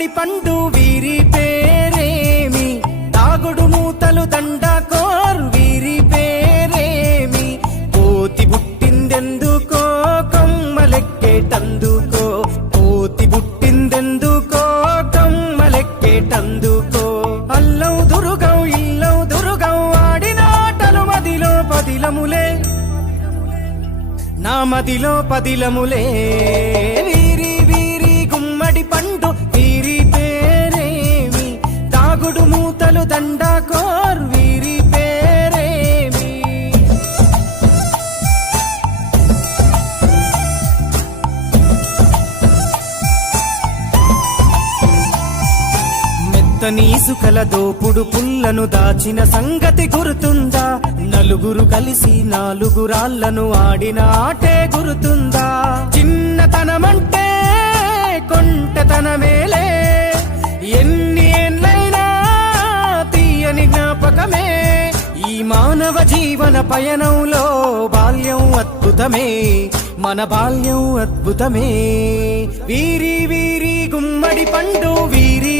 గుమ్మడి పండు వీరి పేరేమి, తాగుడు మూతలు దండకోర్ వీరి పేరేమి, కోతి పుట్టిందెందుకో కొమ్మలెక్కేటందుకో, కోతి పుట్టిందెందుకో కొమ్మలెక్కేటందుకో. అల్లౌ దురుగౌ ఇల్లౌ దురుగౌ ఆడినాటలు మదిలో పదిలములే, నా మదిలో పదిలములే. వీరి వీరి గుమ్మడి పండు వీరి పేరేమి, తాగుడు మూతలు దండకోర్ వీరి పేరేమి. మెత్తని ఇసుకల దోపుడు పుల్లను దాచిన సంగతి గుర్తుందా, నలుగురు కలిసి నాలుగురాళ్లను ఆడిన ఆటే గుర్తుందా. చిన్నతనమంటే కొంటతనమేలే, ఎన్ని ఏండ్లైనా తీయని జ్ఞాపకమే. ఈ మానవ జీవన పయనంలో బాల్యం అద్భుతమే, మన బాల్యం అద్భుతమే. వీరి వీరి గుమ్మడి పండు వీరి